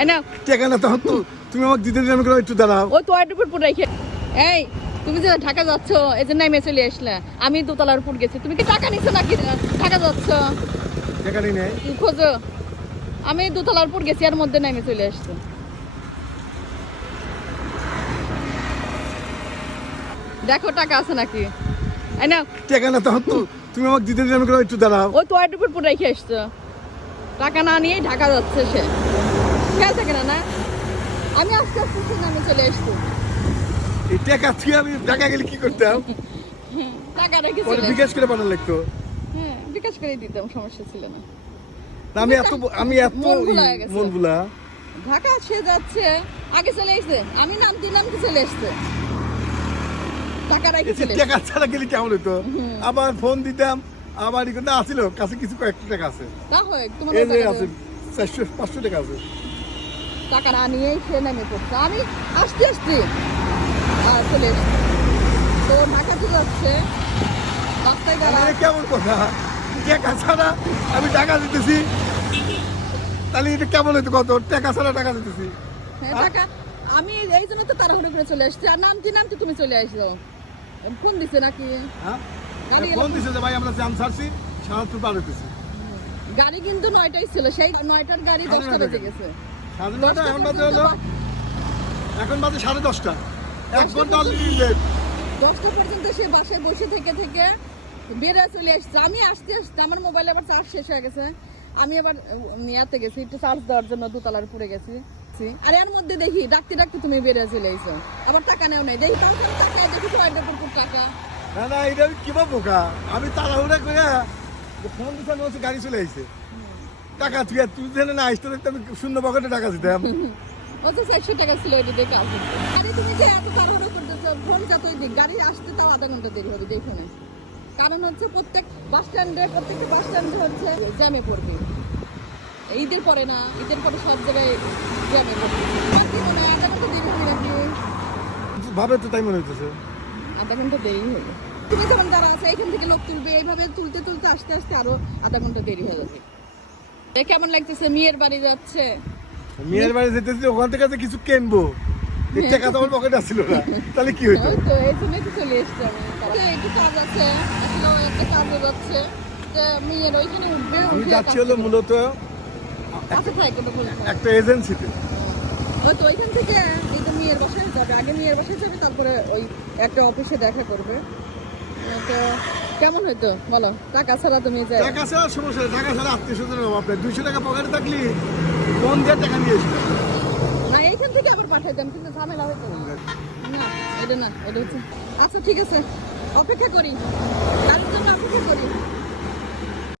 এই নাও টাকা না তখন তো তুমি আমাকে দিতে দিলে আমি বললাম একটু দাঁড়াও। ওই তো আইডি উপর রেখে এই তুমি যে ঢাকা যাচ্ছ এই যে নামে চলে আসলে আমি দোতলার উপর গেছি তুমি কি টাকা নিছো নাকি ঢাকা যাচ্ছ টাকা নেই নাই তুমি খোঁজো আমি দোতলার উপর গেছি আর মধ্যে নামে চলে আসছো দেখো টাকা আছে নাকি এই নাও টাকা না তখন তো তুমি আমাকে দিতে দিলে আমি বললাম একটু দাঁড়াও। ওই তো আইডি উপর রেখে আসছো টাকা না নিয়েই ঢাকা যাচ্ছে সে খেয়াল থাকে না না আমি আস্তে আস্তে সে নামে চলে আসছি এই টাকা তুই আমি ঢাকা গেলে কি করতাম? টাকা রেখে পরে চলে বিকাশ করে পাঠানো লাগতো। হ্যাঁ বিকাশ করে দিতাম সমস্যা ছিল না না, আমি এত মন ভুলা হয়ে গেছে। মন ভুলা। ঢাকা সে যাচ্ছে আগে চলে এসেছে আমি নামতে চলে এসছে টাকা রেখে এসে চলে টাকা ছাড়া গেলে কেমন হতো? আবার ফোন দিতাম আবার না আসিল কাছে কিছু কয়েকটা টাকা আছে, তা হয় তোমার এই যে টাকা আছে দাও। 400-500 টাকা আছে। টাকা না নিয়েই সে নামে পড়ছে আমি আসতে আসতে আর চলে এসছি তো ঢাকাতে যাচ্ছে রাস্তায় দাঁড়া আরে কেমন কথা, টাকা ছাড়া আমি টাকা দিতেছি, তাহলে এটা কেমন হতো? কত টাকা ছাড়া টাকা দিতেছি? হ্যাঁ টাকা আমি এই জন্য তো তাড়াহুড়ো করে চলে এসছি আর নামতে তুমি চলে আসছো ফোন দিছে নাকি হ্যাঁ গাড়ি ফোন দিছে যে ভাই আমরা জাম ছাড়ছি, সারাপুর পার হইতেছি। গাড়ি কিন্তু 9টাই ছিল সেই 9টার গাড়ি 10টা বেজে গেছে সাড়ে 9টা, এখন বাজে 10:30। 1 ঘন্টা অলরেডি লেট। 10টা পর্যন্ত সে বাসায় বসে থেকে বেড়ে চলে আসছে আমি আসতে আমার মোবাইলে আবার চার্জ শেষ হয়ে গেছে আমি আবার নিয়াতে গেছি একটু চার্জ দেওয়ার জন্য দোতলার উপরে গেছি আর এর মধ্যে দেখি ডাকতে তুমি বেড়ে চলে এসো আবার টাকা নেও নাই দেখি তখন টাকা দেখি তো আগে টাকা না না এটা কিবা বোকা, আমি তাড়াহুড়া করে ফোন দিতে বলছি গাড়ি চলে আইছে, টাকা তুই জানে না আসতে দেখতে আমি শূন্য পকেটে টাকা দিতাম। ও তো 400 টাকা ছিল এটা দেখে আসবে আরে তুমি যে এত তাড়াহুড়ো করতেছো ফোন যতই দিক গাড়ি আসতে তাও আধা ঘন্টা দেরি হবে দেখো না কারণ হচ্ছে প্রত্যেকটা বাস স্ট্যান্ডে হচ্ছে জ্যামে পড়বে ঈদের পরে না ঈদের পরে সব জায়গায় জ্যামে পড়বে বাকি মনে হয় আধা ঘন্টা দেরি হবে নাকি ভাবে তো তাই মনে হইতেছে। আধা ঘন্টা দেরি হবে তুমি যেমন যারা আছে এইখান থেকে লোক তুলবে এইভাবে তুলতে আস্তে আস্তে আরো আধা ঘন্টা দেরি হয়ে যাবে কেমন লাগতেছে মেয়ের বাড়ি যাচ্ছে মেয়ের বাড়ি যেতেছি ওখান থেকে যে কিছু কিনবো, এই টাকা তো আমার পকেটে আসছিল না, তাহলে কি হইতো? তো এই জন্য একটু চলে এসছি আমি একটু কাজ আছে আসলে একটা কাজে যাচ্ছে যে মেয়ের ওইখানে উঠবে আমি যাচ্ছি হলো মূলত আচ্ছা থাক কিন্তু বলবো একটা এজেন্সিতে। ওই তো ওইখান থেকে এই তো মেয়ের বাসায় যাবে আগে মেয়ের বাসায় যাবে তারপরে ওই একটা অফিসে দেখা করবে তো কেমন হইতো বলো টাকা ছাড়া তুমি যাই টাকা ছাড়া সমস্যা নেই, টাকা ছাড়া আত্মীয় স্বজনের অভাব নেই, 200 টাকা পকেটে থাকলি ফোন দিয়ে টাকা নিয়ে এসবে। না এইখান থেকে আবার পাঠাইতাম কিন্তু ঝামেলা হইতো না এটা হচ্ছে আচ্ছা ঠিক আছে অপেক্ষা করি গাড়ির জন্য অপেক্ষা করি